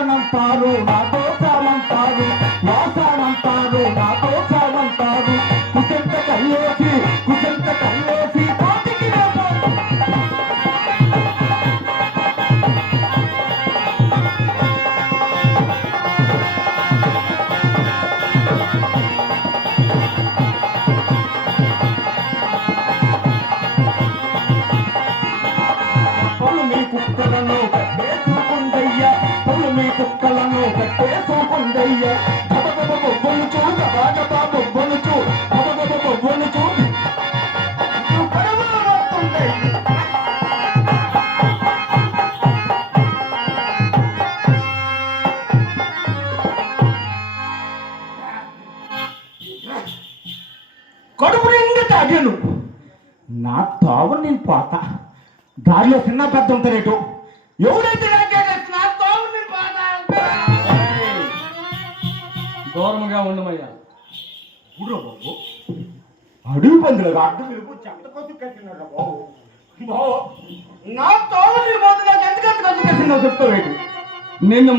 వాసనం తారు నాతో కాలం తారు వాసనం తారు నాతో కడుపు నిండా నా తోవ నేను పాత దారిలో చిన్న పెద్ద ఉంటారేటు ఎవడైతే నా తోవ నేను దూరంగా ఉండమయ్యా. ఇప్పుడు బాబు. అడుగు పందులు అడ్డు వెలుగు చెత్త కొద్ది కట్టినాడు బాబు. నా తోడు నీ పోతే ఎందుకంత నిన్ను